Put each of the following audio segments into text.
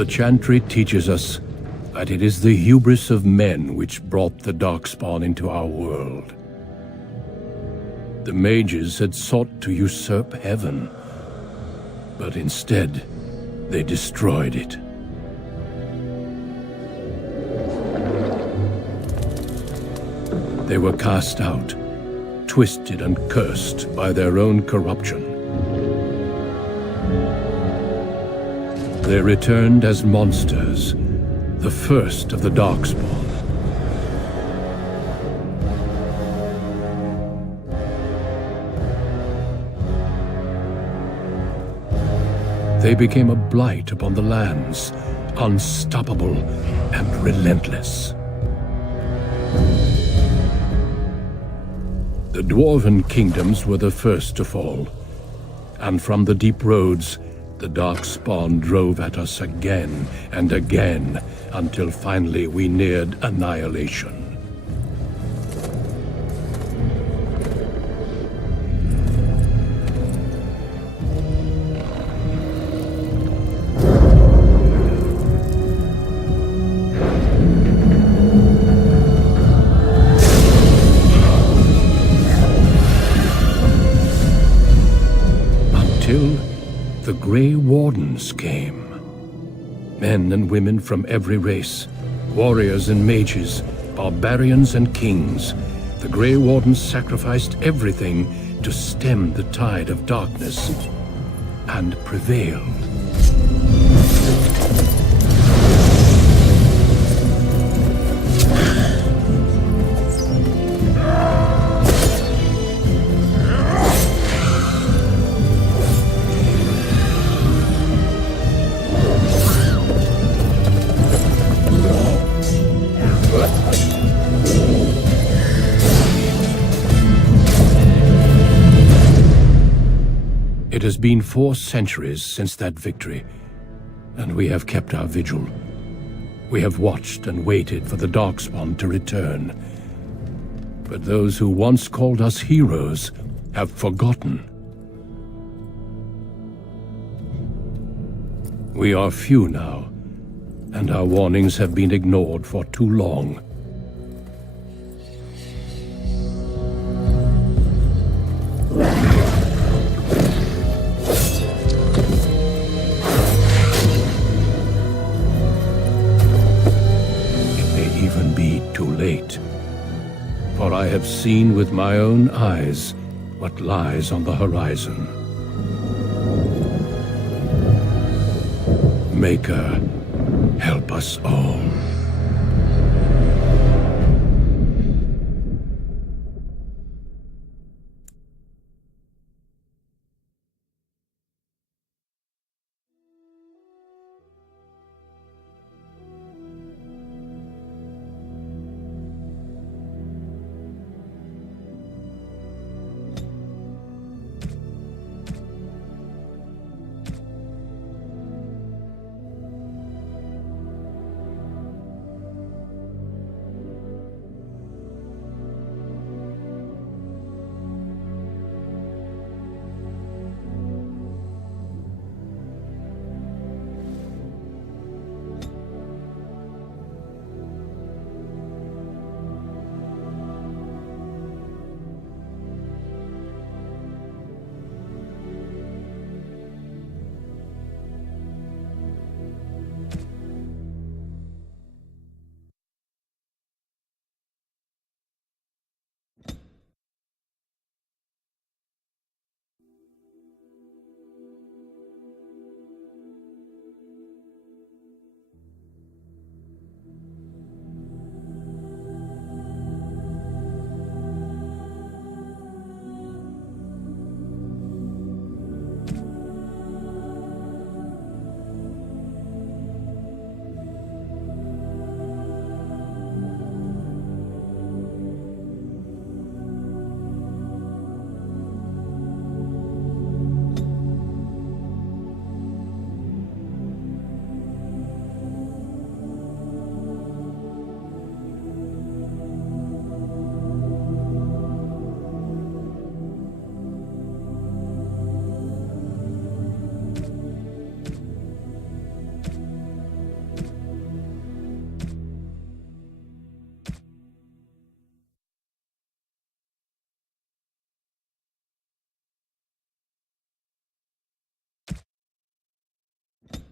The chantry teaches us that it is the hubris of men which brought the darkspawn into our world. The mages had sought to usurp heaven, but instead they destroyed it. They were cast out, twisted and cursed by their own corruption. They returned as monsters, the first of the darkspawn. They became a blight upon the lands, unstoppable and relentless. The dwarven kingdoms were the first to fall, and from the deep roads, the darkspawn drove at us again and again, until finally we neared annihilation. The Grey Wardens came. Men and women from every race, warriors and mages, barbarians and kings. The Grey Wardens sacrificed everything to stem the tide of darkness, and prevailed. It has been 4 centuries since that victory, and we have kept our vigil. We have watched and waited for the darkspawn to return. But those who once called us heroes have forgotten. We are few now, and our warnings have been ignored for too long. For I have seen with my own eyes what lies on the horizon. Maker, help us all.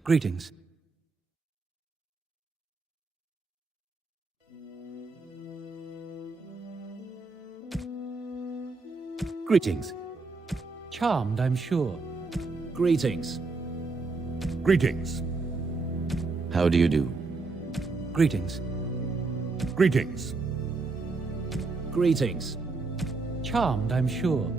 Greetings. Greetings. Charmed, I'm sure. Greetings. Greetings. How do you do? Greetings. Greetings. Greetings. Charmed, I'm sure.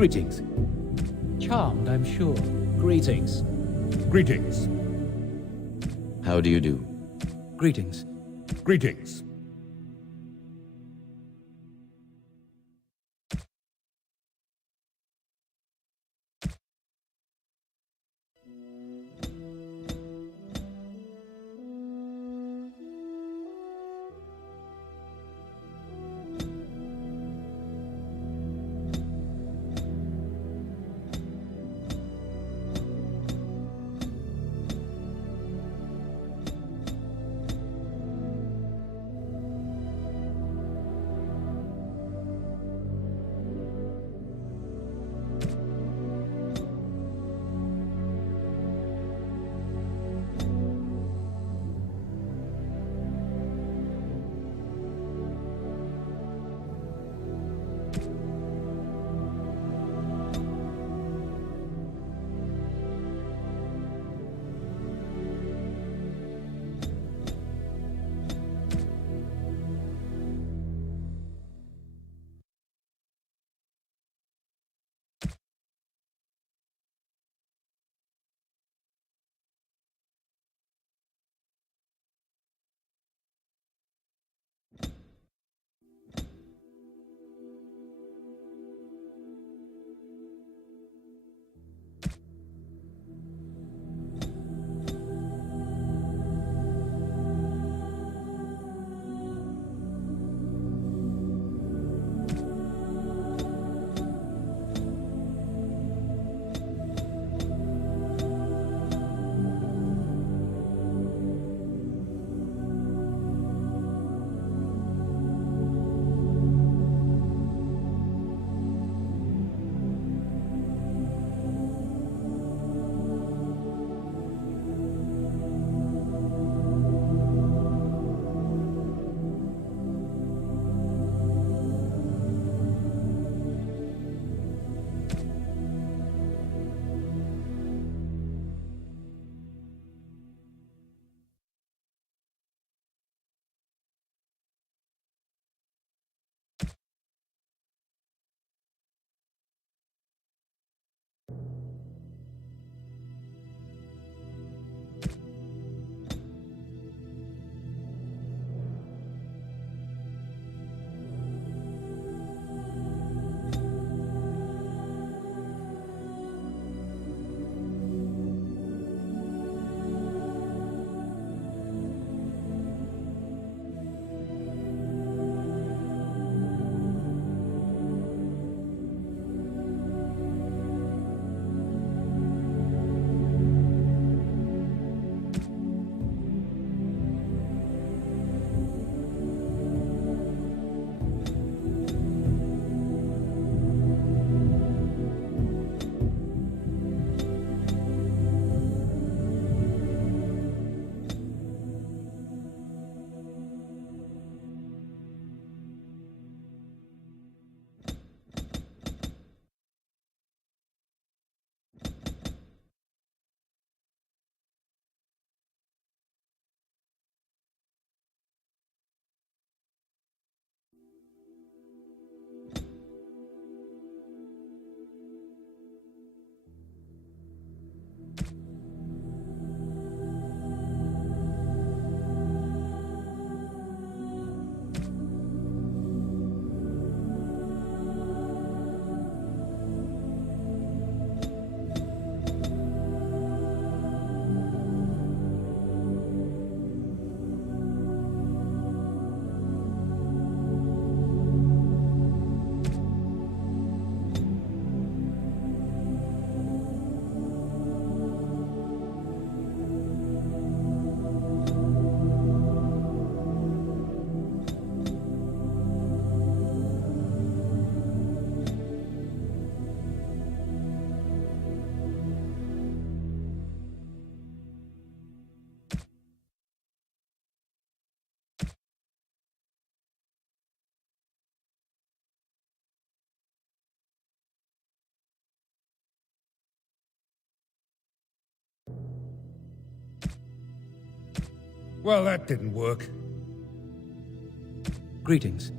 Greetings. Charmed, I'm sure. Greetings. Greetings. How do you do? Greetings. Greetings. Well, that didn't work. Greetings.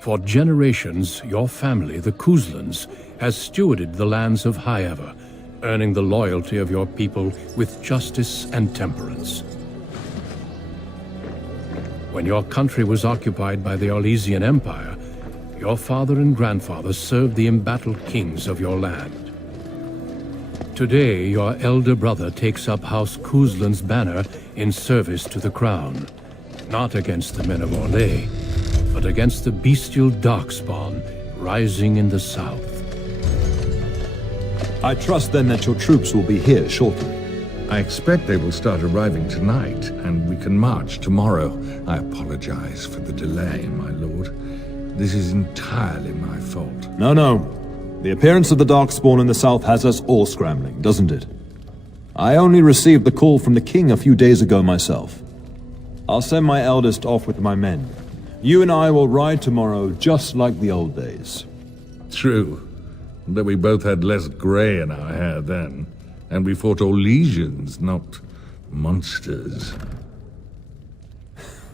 For generations, your family, the Kuzlans, has stewarded the lands of Highever, earning the loyalty of your people with justice and temperance. When your country was occupied by the Orlesian Empire, your father and grandfather served the embattled kings of your land. Today, your elder brother takes up House Kuzlan's banner in service to the crown, not against the men of Orlais, but against the bestial darkspawn rising in the south. I trust then that your troops will be here shortly. I expect they will start arriving tonight, and we can march tomorrow. I apologize for the delay, my lord. This is entirely my fault. No. The appearance of the Darkspawn in the south has us all scrambling, doesn't it? I only received the call from the king a few days ago myself. I'll send my eldest off with my men. You and I will ride tomorrow just like the old days. True, but we both had less grey in our hair then, and we fought Orlesians, not monsters.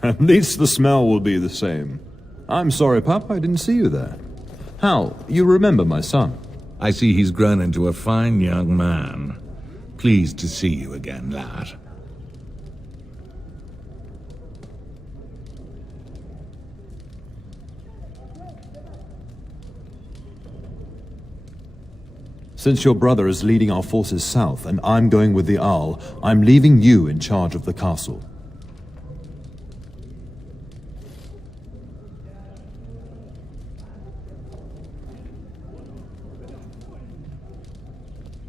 At least the smell will be the same. I'm sorry, Pup, I didn't see you there. Hal, you remember my son? I see he's grown into a fine young man. Pleased to see you again, lad. Since your brother is leading our forces south and I'm going with the Owl, I'm leaving you in charge of the castle.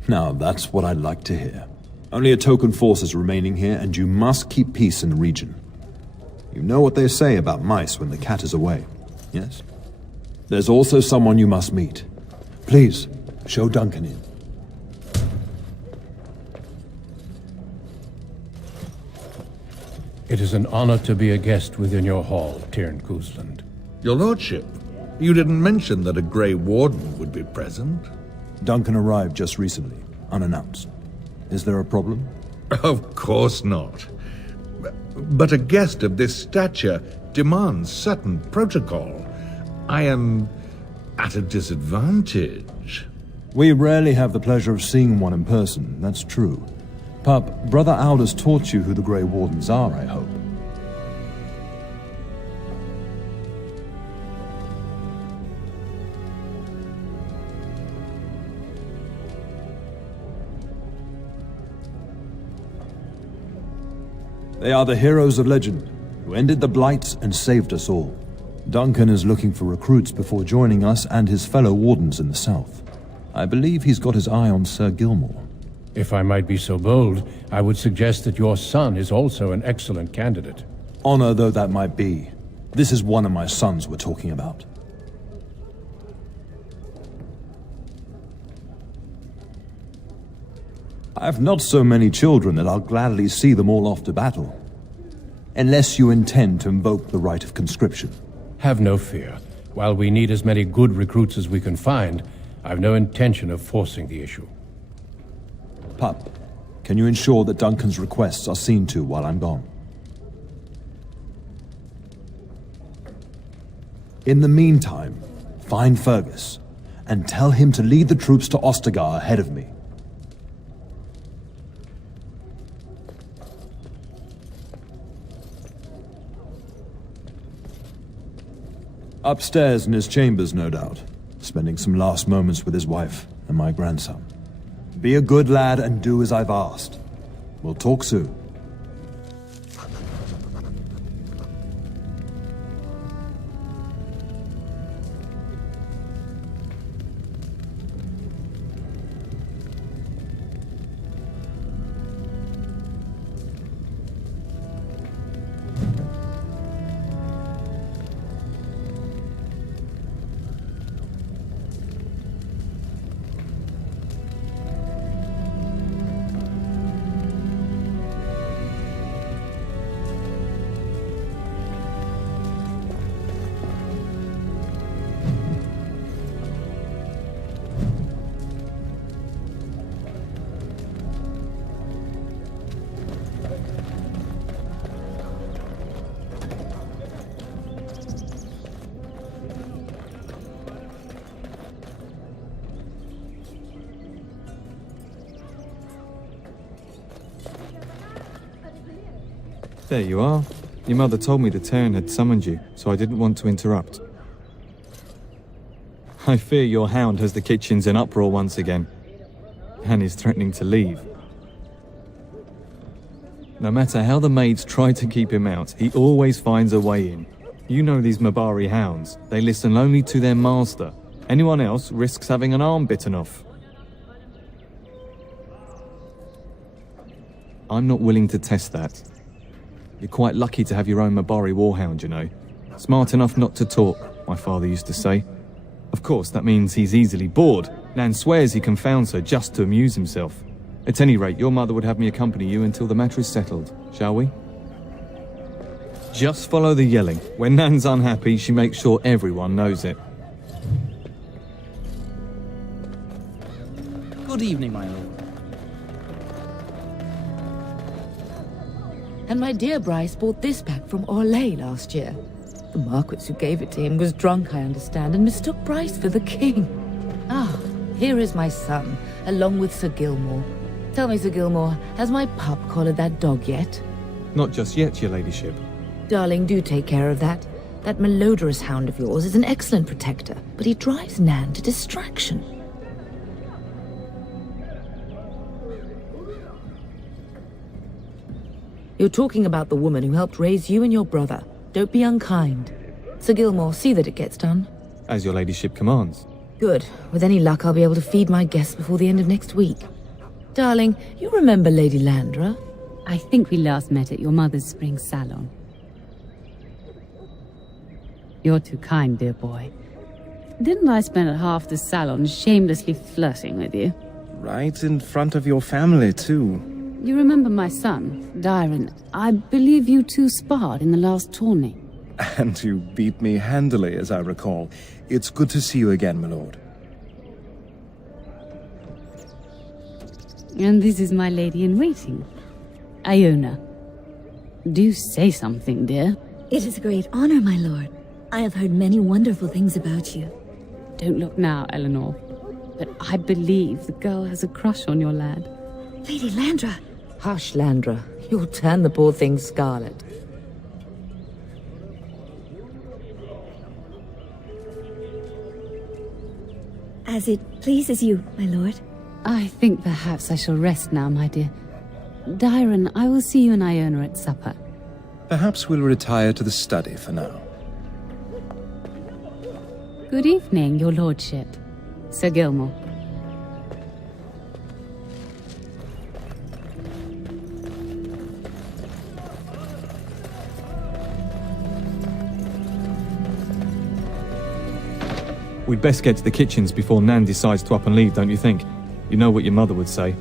Now, that's what I'd like to hear. Only a token force is remaining here, and you must keep peace in the region. You know what they say about mice when the cat is away, yes? There's also someone you must meet. Please, show Duncan in. It is an honor to be a guest within your hall, Tyrn Kuzland. Your lordship, you didn't mention that a Grey Warden would be present. Duncan arrived just recently, unannounced. Is there a problem? Of course not. But a guest of this stature demands certain protocol. I am at a disadvantage. We rarely have the pleasure of seeing one in person, that's true. Pup, Brother Aldous taught you who the Grey Wardens are, I hope. They are the heroes of legend, who ended the Blights and saved us all. Duncan is looking for recruits before joining us and his fellow wardens in the south. I believe he's got his eye on Sir Gilmore. If I might be so bold, I would suggest that your son is also an excellent candidate. Honor though that might be, this is one of my sons we're talking about. I've not so many children that I'll gladly see them all off to battle. Unless you intend to invoke the right of conscription. Have no fear. While we need as many good recruits as we can find, I've no intention of forcing the issue. Pup, can you ensure that Duncan's requests are seen to while I'm gone? In the meantime, find Fergus, and tell him to lead the troops to Ostagar ahead of me. Upstairs in his chambers, no doubt, spending some last moments with his wife and my grandson. Be a good lad and do as I've asked. We'll talk soon. There you are. Your mother told me the Terran had summoned you, so I didn't want to interrupt. I fear your hound has the kitchens in uproar once again, and is threatening to leave. No matter how the maids try to keep him out, he always finds a way in. You know these Mabari hounds. They listen only to their master. Anyone else risks having an arm bitten off. I'm not willing to test that. You're quite lucky to have your own Mabari warhound, you know. Smart enough not to talk, my father used to say. Of course, that means he's easily bored. Nan swears he confounds her just to amuse himself. At any rate, your mother would have me accompany you until the matter is settled, shall we? Just follow the yelling. When Nan's unhappy, she makes sure everyone knows it. Good evening, my lord. And my dear Bryce bought this back from Orlais last year. The Marquis who gave it to him was drunk, I understand, and mistook Bryce for the king. Ah, here is my son, along with Sir Gilmore. Tell me, Sir Gilmore, has my pup collared that dog yet? Not just yet, your ladyship. Darling, do take care of that. That malodorous hound of yours is an excellent protector, but he drives Nan to distraction. You're talking about the woman who helped raise you and your brother. Don't be unkind. Sir Gilmore, see that it gets done. As your ladyship commands. Good. With any luck, I'll be able to feed my guests before the end of next week. Darling, you remember Lady Landra? I think we last met at your mother's spring salon. You're too kind, dear boy. Didn't I spend half the salon shamelessly flirting with you? Right in front of your family, too. You remember my son, Dyron. I believe you two sparred in the last tourney. And you beat me handily, as I recall. It's good to see you again, my lord. And this is my lady-in-waiting, Iona. Do say something, dear. It is a great honor, my lord. I have heard many wonderful things about you. Don't look now, Eleanor. But I believe the girl has a crush on your lad. Lady Landra! Hush, Landra. You'll turn the poor thing scarlet. As it pleases you, my lord. I think perhaps I shall rest now, my dear. Dyron, I will see you and Iona at supper. Perhaps we'll retire to the study for now. Good evening, your lordship. Sir Gilmore. We'd best get to the kitchens before Nan decides to up and leave, don't you think? You know what your mother would say.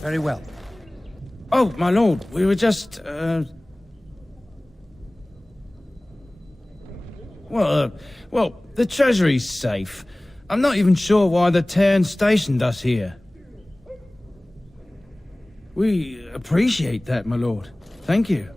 Very well. Oh, my lord, we were just, Well, the treasury's safe. I'm not even sure why the Terran stationed us here. We appreciate that, my lord. Thank you.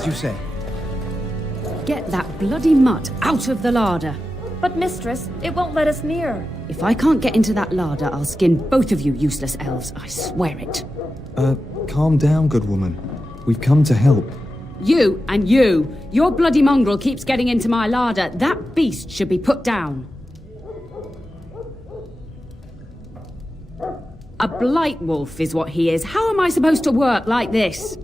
as you say. Get that bloody mutt out of the larder. But mistress, it won't let us near. If I can't get into that larder, I'll skin both of you useless elves, I swear it. Calm down, good woman. We've come to help. You and you! Your bloody mongrel keeps getting into my larder. That beast should be put down. A blight wolf is what he is. How am I supposed to work like this?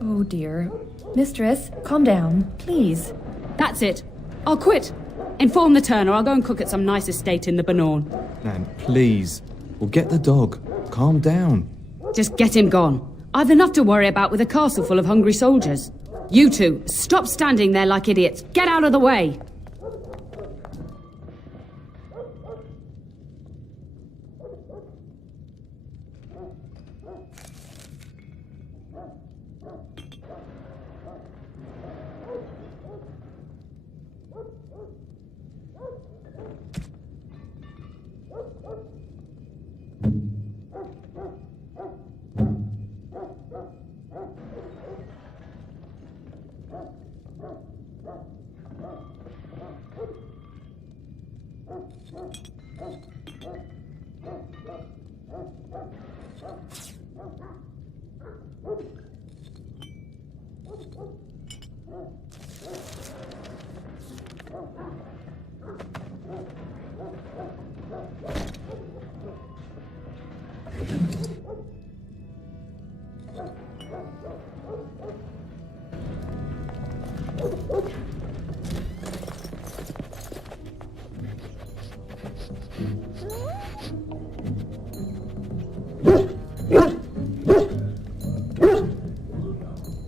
Oh dear. Mistress, calm down, please. That's it. I'll quit. Inform the turner. I'll go and cook at some nice estate in the Banorn. Nan, please. We'll get the dog. Calm down. Just get him gone. I've enough to worry about with a castle full of hungry soldiers. You two, stop standing there like idiots. Get out of the way.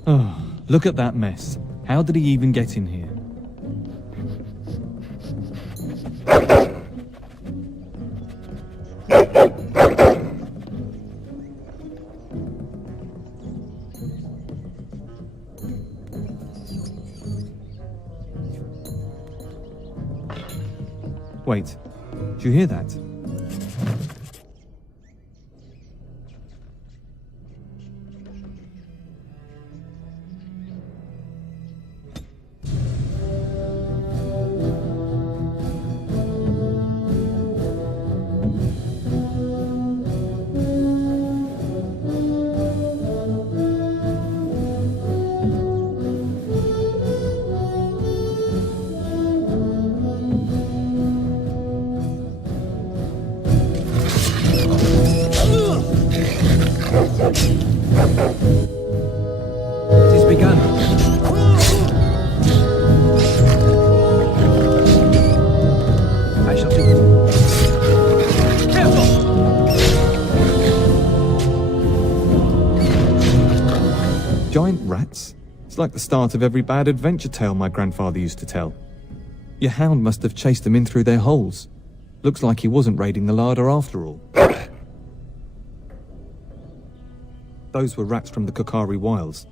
Oh, look at that mess. How did he even get in here? Wait, do you hear that? Giant rats? It's like the start of every bad adventure tale my grandfather used to tell. Your hound must have chased them in through their holes. Looks like he wasn't raiding the larder after all. Those were rats from the Kokari Wilds.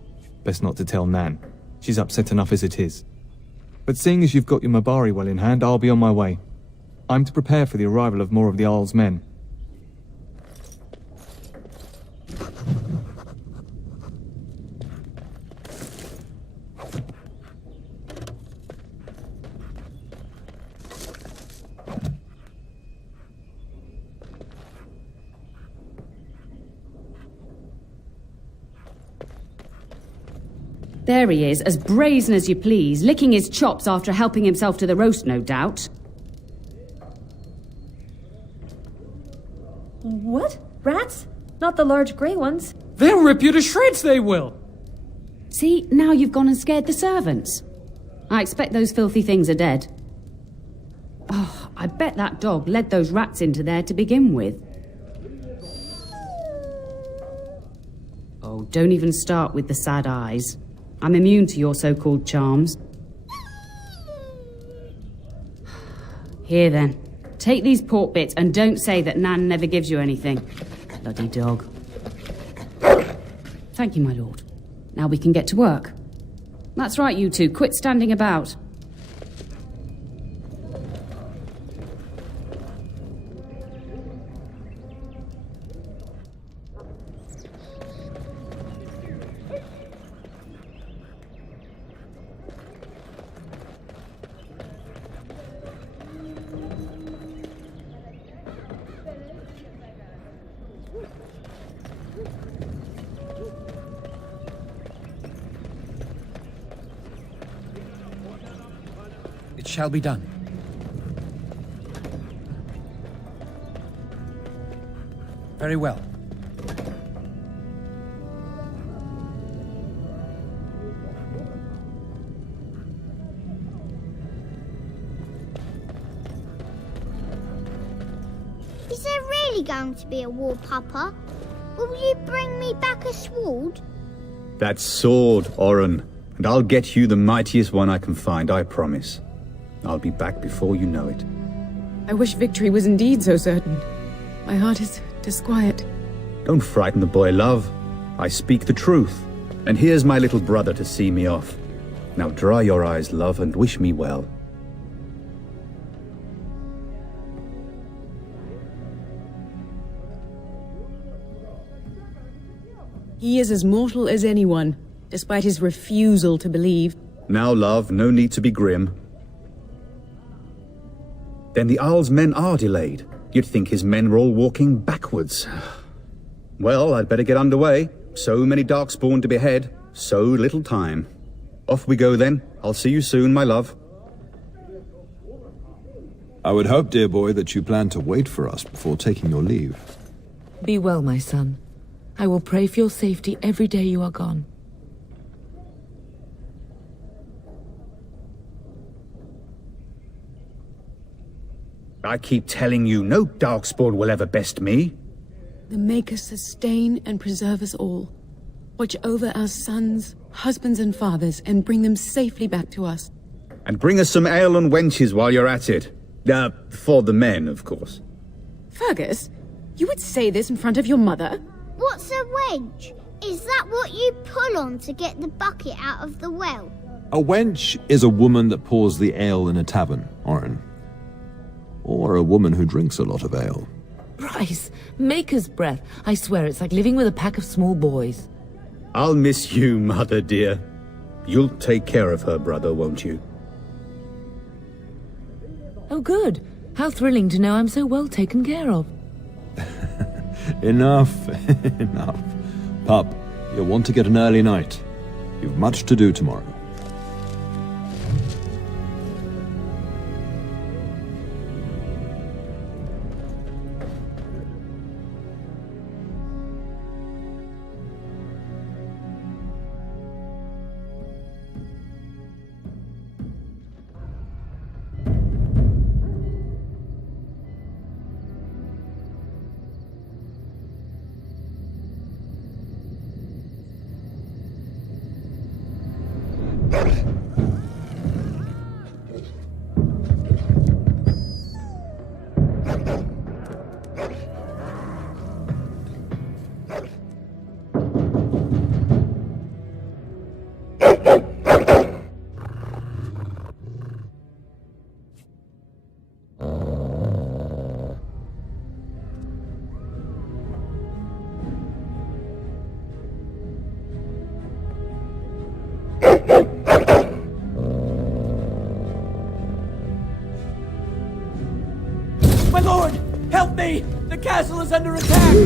Best not to tell Nan. She's upset enough as it is. But seeing as you've got your Mabari well in hand, I'll be on my way. I'm to prepare for the arrival of more of the Isle's men. There he is, as brazen as you please, licking his chops after helping himself to the roast, no doubt. What? Rats? Not the large grey ones? They'll rip you to shreds, they will! See, now you've gone and scared the servants. I expect those filthy things are dead. Oh, I bet that dog led those rats into there to begin with. Oh, don't even start with the sad eyes. I'm immune to your so-called charms. Here then, take these pork bits and don't say that Nan never gives you anything. Bloody dog. Thank you, my lord. Now we can get to work. That's right, you two. Quit standing about. shall be done. Very well. Is there really going to be a war, Papa? Will you bring me back a sword? That sword, Oren. And I'll get you the mightiest one I can find, I promise. I'll be back before you know it. I wish victory was indeed so certain. My heart is disquiet. Don't frighten the boy, love. I speak the truth. And here's my little brother to see me off. Now dry your eyes, love, and wish me well. He is as mortal as anyone, despite his refusal to believe. Now, love, no need to be grim. Then the Isle's men are delayed. You'd think his men were all walking backwards. Well, I'd better get underway. So many Darkspawn to behead, so little time. Off we go then. I'll see you soon, my love. I would hope, dear boy, that you plan to wait for us before taking your leave. Be well, my son. I will pray for your safety every day you are gone. I keep telling you, no Darkspawn will ever best me. The Maker sustain and preserve us all. Watch over our sons, husbands and fathers, and bring them safely back to us. And bring us some ale and wenches while you're at it. For the men, of course. Fergus, you would say this in front of your mother? What's a wench? Is that what you pull on to get the bucket out of the well? A wench is a woman that pours the ale in a tavern, Oren. Or a woman who drinks a lot of ale. Bryce, Maker's breath. I swear it's like living with a pack of small boys. I'll miss you, mother dear. You'll take care of her, brother, won't you? Oh, good. How thrilling to know I'm so well taken care of. Enough, enough. Pup, you'll want to get an early night. You've much to do tomorrow. My lord! Help me! The castle is under attack!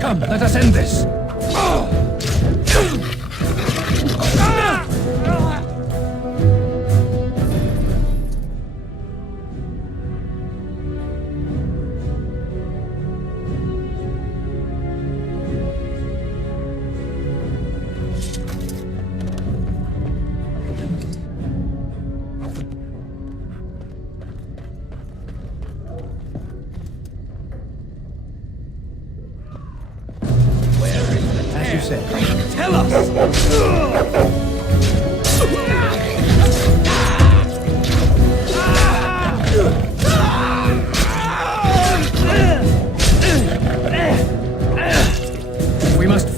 Come, let us end this. As you said. Tell us!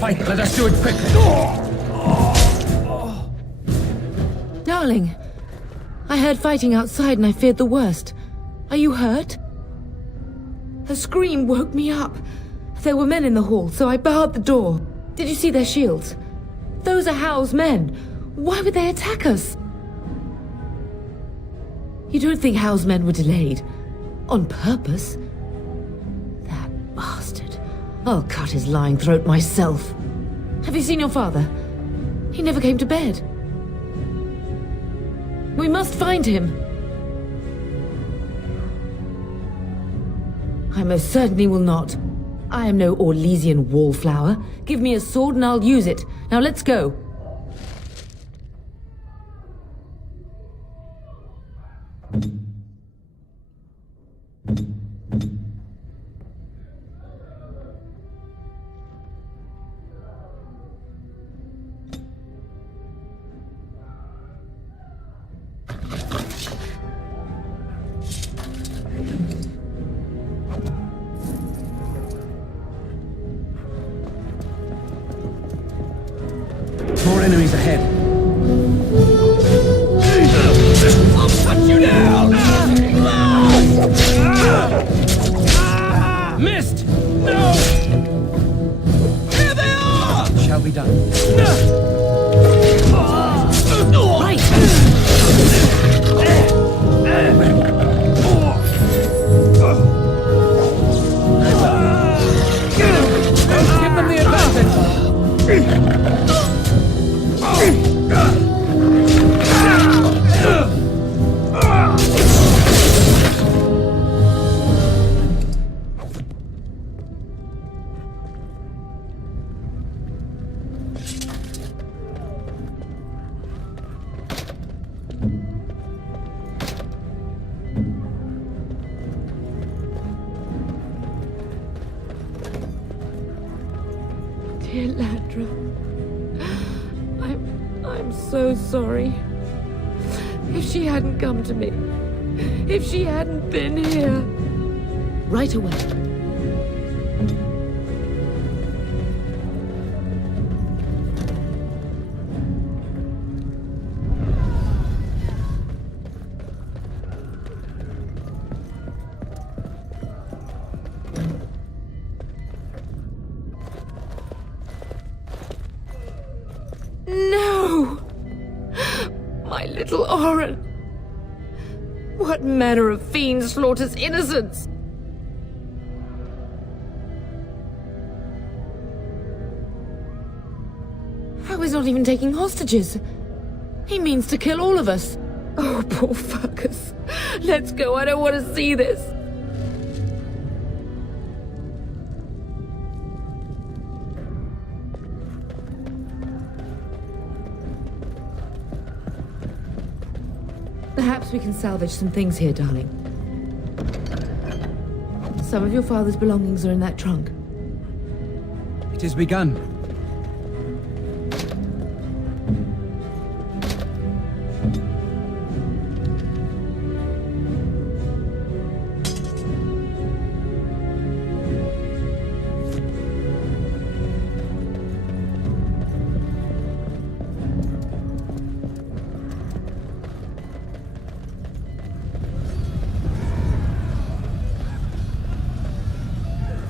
fight. Let us do it quickly. Darling, I heard fighting outside and I feared the worst. Are you hurt? Her scream woke me up. There were men in the hall, so I barred the door. Did you see their shields? Those are Hal's men. Why would they attack us? You don't think Hal's men were delayed? On purpose? That bastard. I'll cut his lying throat myself. Have you seen your father? He never came to bed. We must find him. I most certainly will not. I am no Orlesian wallflower. Give me a sword and I'll use it. Now let's go. More enemies ahead. I'll cut you down! Missed! No! Here they are! Shall be done. Right! Give them the advantage! Dear Landra, I'm so sorry. If she hadn't come to me, if she hadn't been here. Right away. No! My little Oren! What manner of fiend slaughters innocents? How is not even taking hostages? He means to kill all of us. Oh, poor fuckers. Let's go, I don't want to see this. Perhaps we can salvage some things here, darling. Some of your father's belongings are in that trunk. It has begun.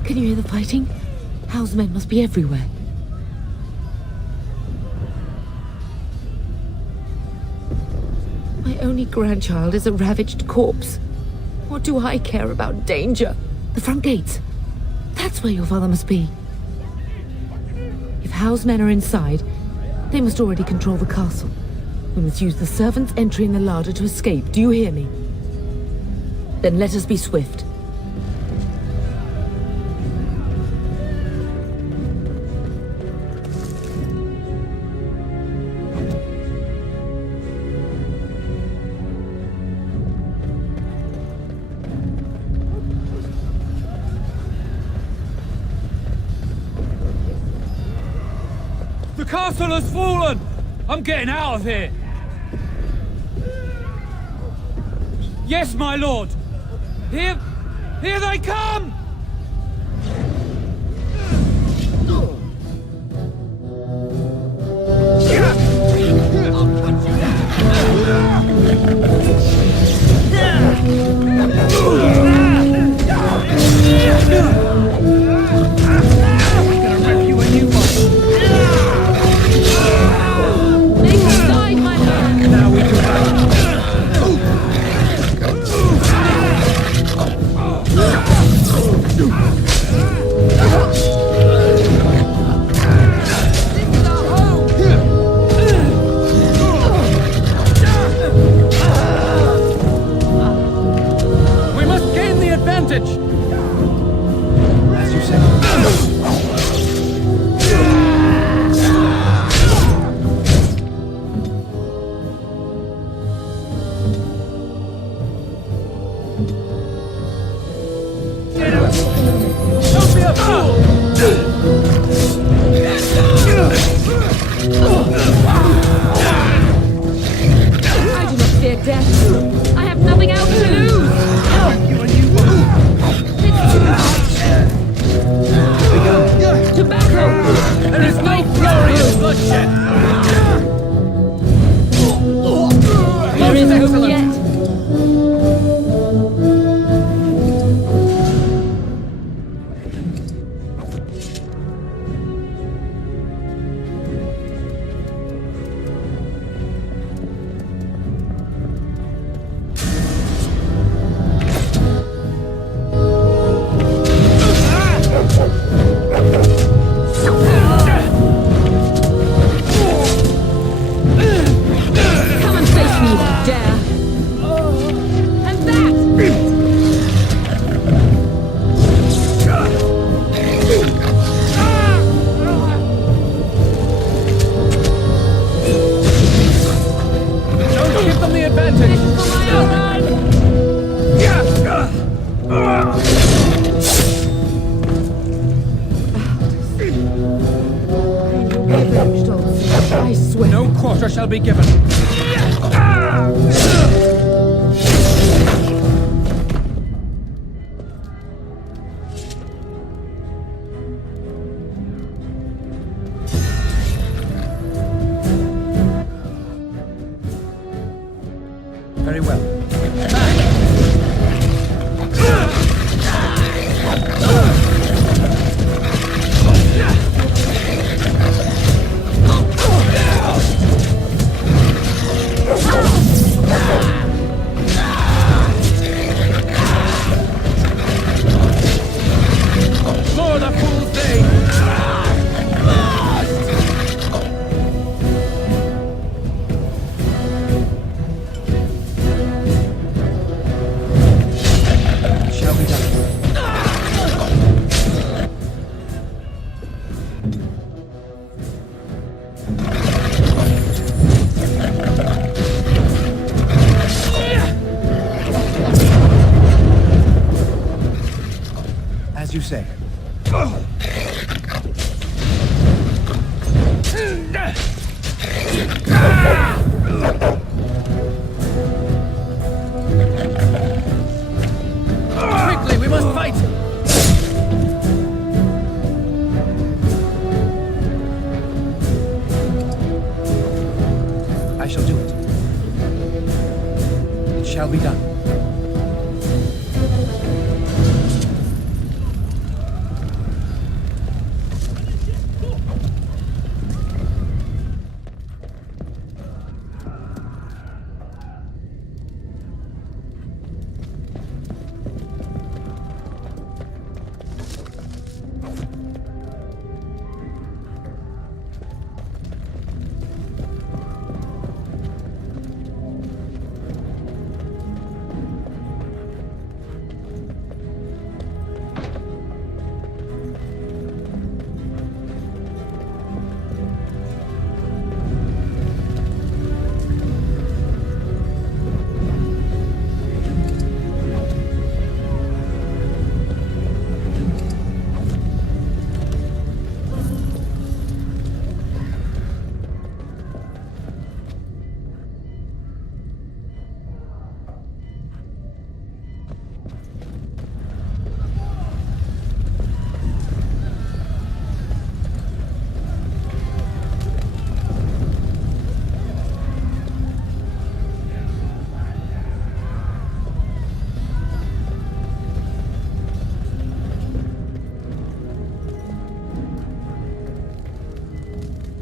Can you hear the fighting? Hal's men must be everywhere. My only grandchild is a ravaged corpse. What do I care about danger? The front gates. That's where your father must be. If Hal's men are inside, they must already control the castle. We must use the servants' entry in the larder to escape. Do you hear me? Then let us be swift. The castle has fallen! I'm getting out of here! Yes, my lord! Here they come! bloodshed. There isn't yet. Shall be given. Very well. As you say. Quickly, we must fight! I shall do it. It shall be done.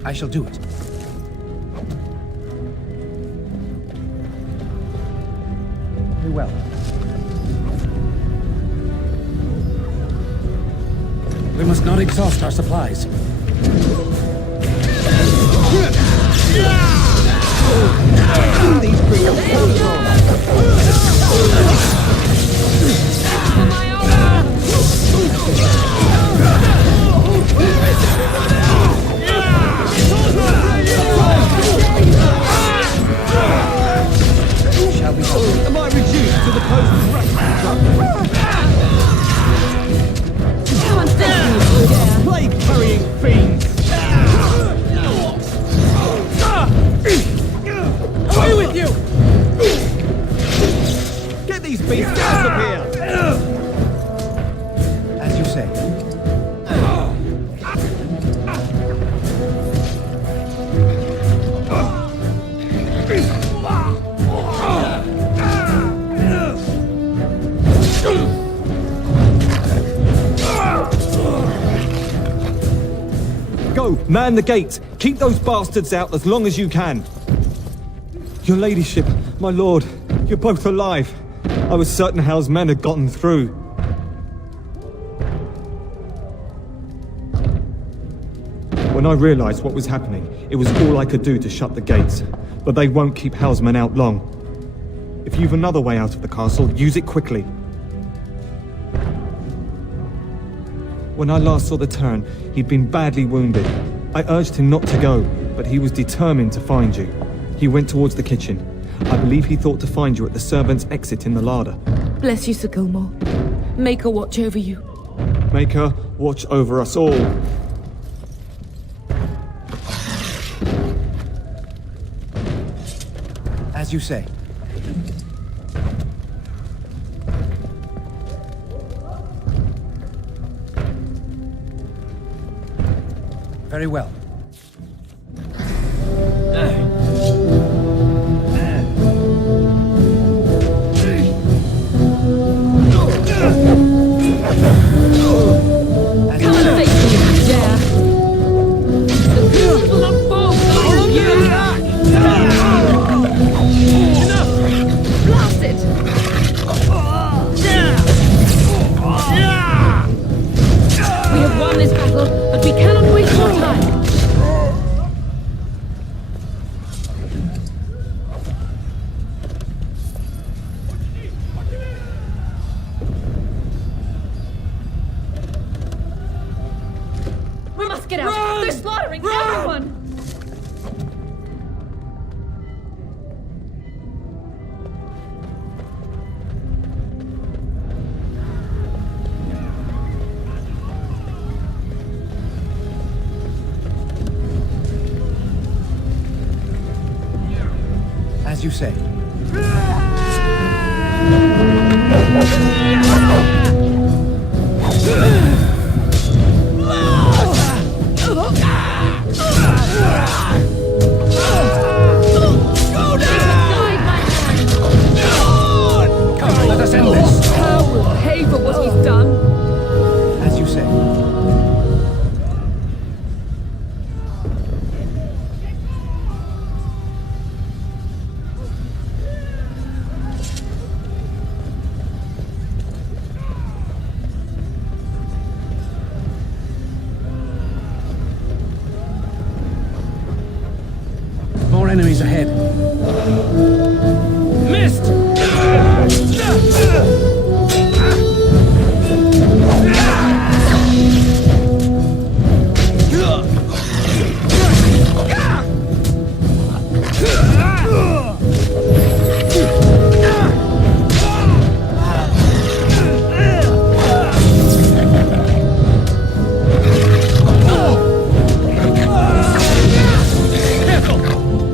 I shall do it. Very well. We must not exhaust our supplies. These am I reduced to the post? Come on, stay with me, Plague carrying fiends! Man the gates! Keep those bastards out as long as you can! Your ladyship, my lord, you're both alive. I was certain Hal's men had gotten through. When I realised what was happening, it was all I could do to shut the gates. But they won't keep Hal's men out long. If you've another way out of the castle, use it quickly. When I last saw the Turn, he'd been badly wounded. I urged him not to go, but he was determined to find you. He went towards the kitchen. I believe he thought to find you at the servants' exit in the larder. Bless you, Sir Gilmore. Make her watch over you. Make her watch over us all. As you say. Very well. Come and face me if you dare. The girls will not fall for you. Enough! Blast it! We have won this battle, but we cannot waste more time. We must get out. Run! They're slaughtering everyone. As you say. Come, let us end this. Hal will pay for what he's done. As you say. More enemies ahead. Missed!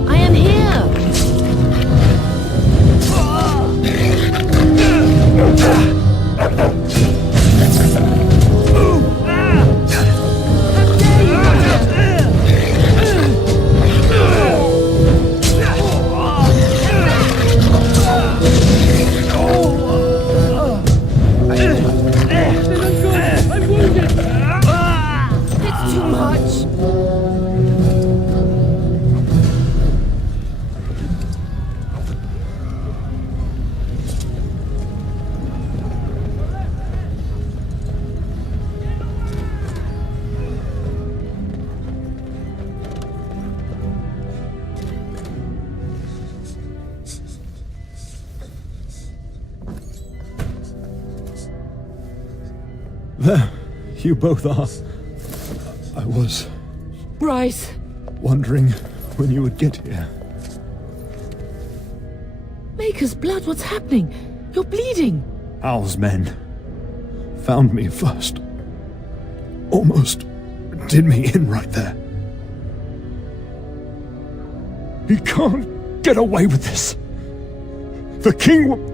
I am here. It's too much. There, you both are. I was Bryce. wondering when you would get here. Maker's blood, what's happening? You're bleeding. Hal's men found me first. Almost did me in right there. He can't get away with this. The king will...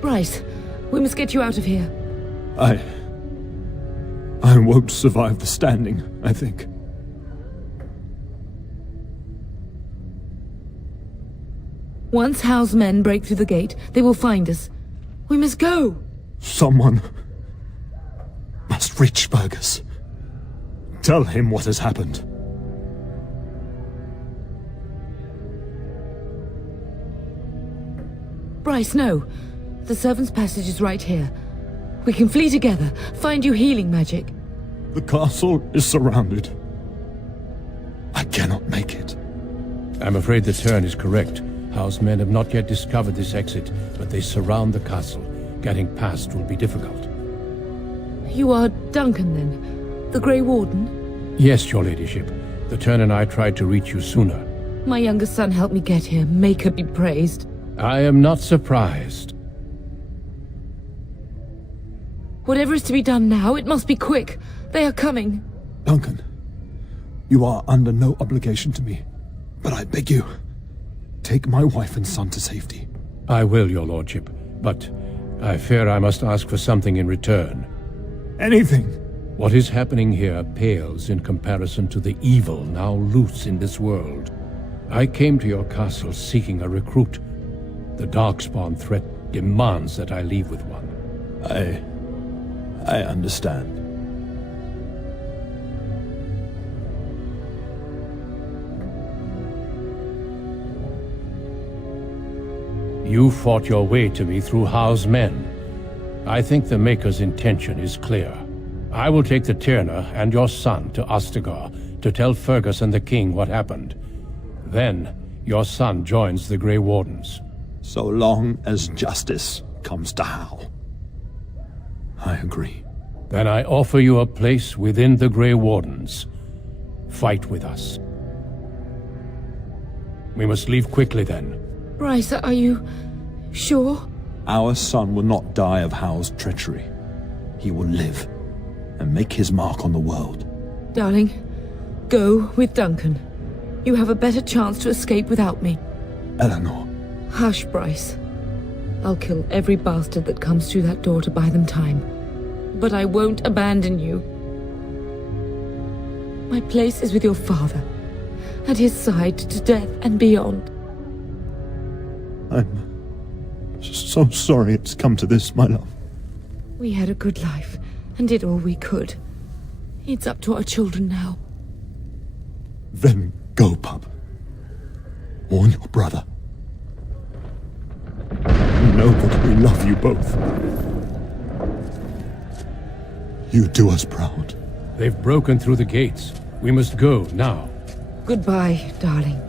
Bryce, we must get you out of here. I won't survive the standing, I think. Once Hal's men break through the gate, they will find us. We must go. Someone must reach Burgess. Tell him what has happened. Bryce, no. The servants' passage is right here. We can flee together, find you healing magic. The castle is surrounded. I cannot make it. I'm afraid the turn is correct. Howe's men have not yet discovered this exit, but they surround the castle. Getting past will be difficult. You are Duncan, then? The Grey Warden? Yes, your ladyship. The turn and I tried to reach you sooner. My younger son helped me get here. Make her be praised. I am not surprised. Whatever is to be done now, it must be quick. They are coming. Duncan, you are under no obligation to me, but I beg you, take my wife and son to safety. I will, your lordship, but I fear I must ask for something in return. Anything. What is happening here pales in comparison to the evil now loose in this world. I came to your castle seeking a recruit. The Darkspawn threat demands that I leave with one. I understand. You fought your way to me through Howe's men. I think the Maker's intention is clear. I will take the Tyrna and your son to Ostagar to tell Fergus and the king what happened. Then, your son joins the Grey Wardens. So long as justice comes to Howe. I agree. Then I offer you a place within the Grey Wardens. Fight with us. We must leave quickly then. Bryce, are you sure? Our son will not die of Howe's treachery. He will live and make his mark on the world. Darling, go with Duncan. You have a better chance to escape without me. Eleanor. Hush, Bryce. I'll kill every bastard that comes through that door to buy them time. But I won't abandon you. My place is with your father, at his side to death and beyond. I'm so sorry it's come to this, my love. We had a good life and did all we could. It's up to our children now. Then go, pup. Warn your brother. Know that we love you both. You do us proud. They've broken through the gates. We must go now. Goodbye, darling.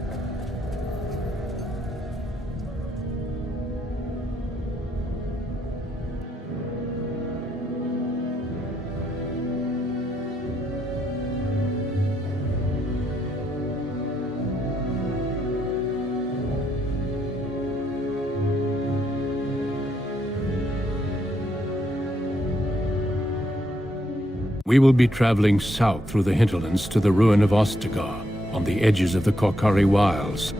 We will be traveling south through the hinterlands to the ruin of Ostagar, on the edges of the Korkari Wilds.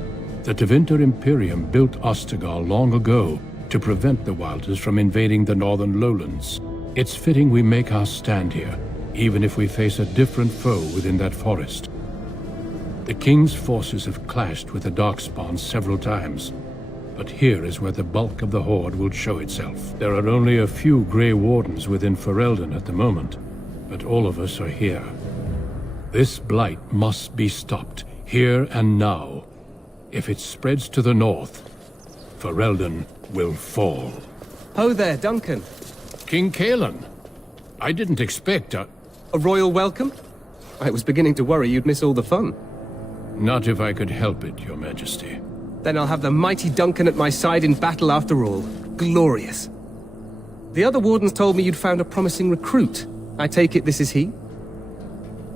The Tevinter Imperium built Ostagar long ago to prevent the Wilders from invading the northern lowlands. It's fitting we make our stand here, even if we face a different foe within that forest. The King's forces have clashed with the Darkspawn several times, but here is where the bulk of the Horde will show itself. There are only a few Grey Wardens within Ferelden at the moment, but all of us are here. This blight must be stopped, here and now. If it spreads to the north, Ferelden will fall. Ho there, Duncan. King Kaelan. I didn't expect a royal welcome? I was beginning to worry you'd miss all the fun. Not if I could help it, Your Majesty. Then I'll have the mighty Duncan at my side in battle after all. Glorious. The other wardens told me you'd found a promising recruit. I take it this is he?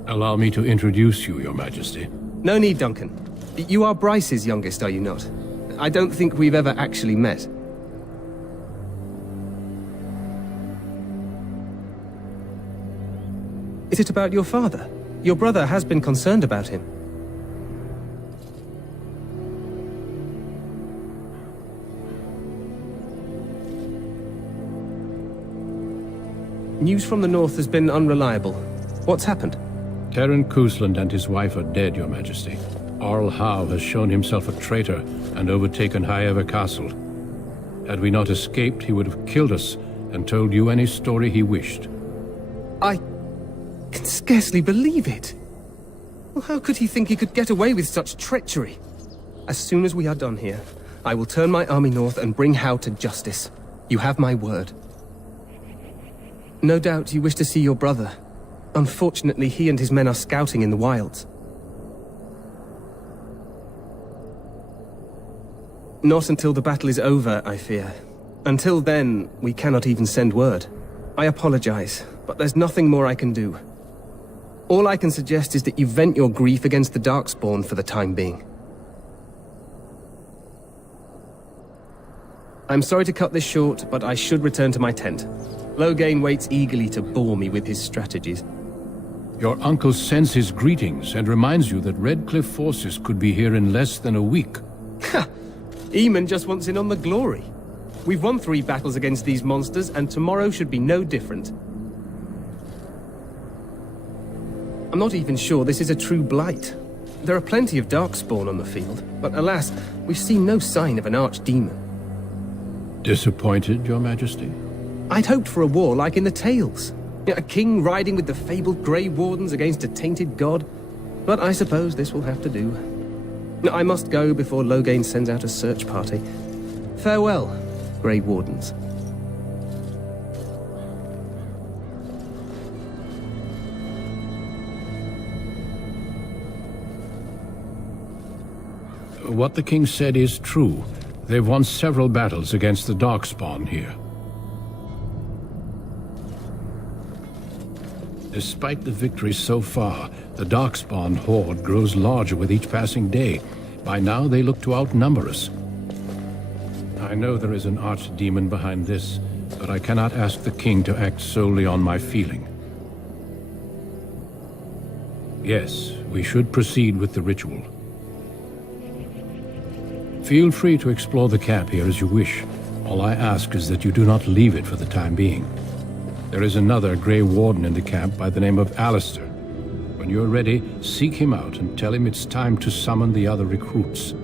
Allow me to introduce you, Your Majesty. No need, Duncan. You are Bryce's youngest, are you not? I don't think we've ever actually met. Is it about your father? Your brother has been concerned about him. News from the north has been unreliable. What's happened? Terran Cousland and his wife are dead, Your Majesty. Arl Howe has shown himself a traitor and overtaken Highever Castle. Had we not escaped, he would have killed us and told you any story he wished. I can can scarcely believe it. Well, how could he think he could get away with such treachery? As soon as we are done here, I will turn my army north and bring How to justice. You have my word. No doubt you wish to see your brother. Unfortunately, he and his men are scouting in the wilds. Not until the battle is over, I fear. Until then, we cannot even send word. I apologize, but there's nothing more I can do. All I can suggest is that you vent your grief against the Darkspawn for the time being. I'm sorry to cut this short, but I should return to my tent. Loghain waits eagerly to bore me with his strategies. Your uncle sends his greetings and reminds you that Redcliffe forces could be here in less than a week. Ha! Eamon just wants in on the glory. We've won 3 battles against these monsters, and tomorrow should be no different. I'm not even sure this is a true blight. There are plenty of Darkspawn on the field, but alas, we've seen no sign of an archdemon. Disappointed, Your Majesty? I'd hoped for a war like in the tales. A king riding with the fabled Grey Wardens against a tainted god. But I suppose this will have to do. I must go before Loghain sends out a search party. Farewell, Grey Wardens. What the king said is true. They've won several battles against the Darkspawn here. Despite the victories so far, the Darkspawn horde grows larger with each passing day. By now, they look to outnumber us. I know there is an archdemon behind this, but I cannot ask the king to act solely on my feeling. Yes, we should proceed with the ritual. Feel free to explore the camp here as you wish. All I ask is that you do not leave it for the time being. There is another Grey Warden in the camp by the name of Alistair. When you're ready, seek him out and tell him it's time to summon the other recruits.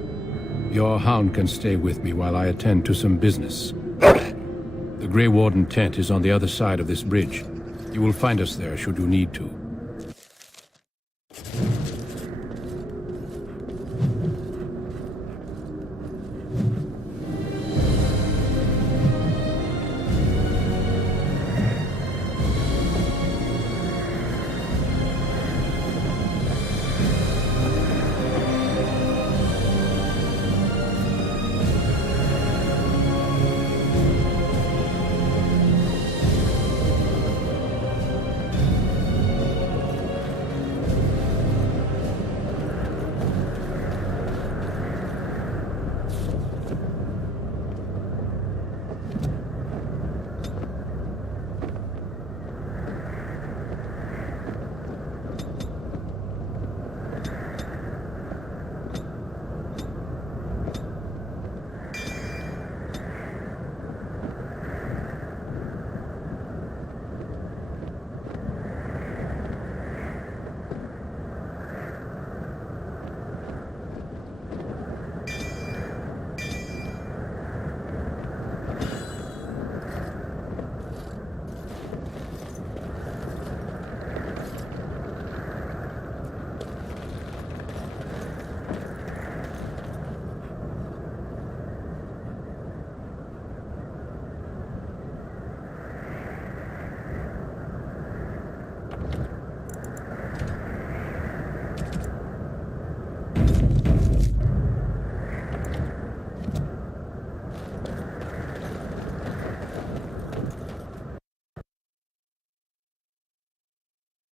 Your hound can stay with me while I attend to some business. The Grey Warden tent is on the other side of this bridge. You will find us there should you need to.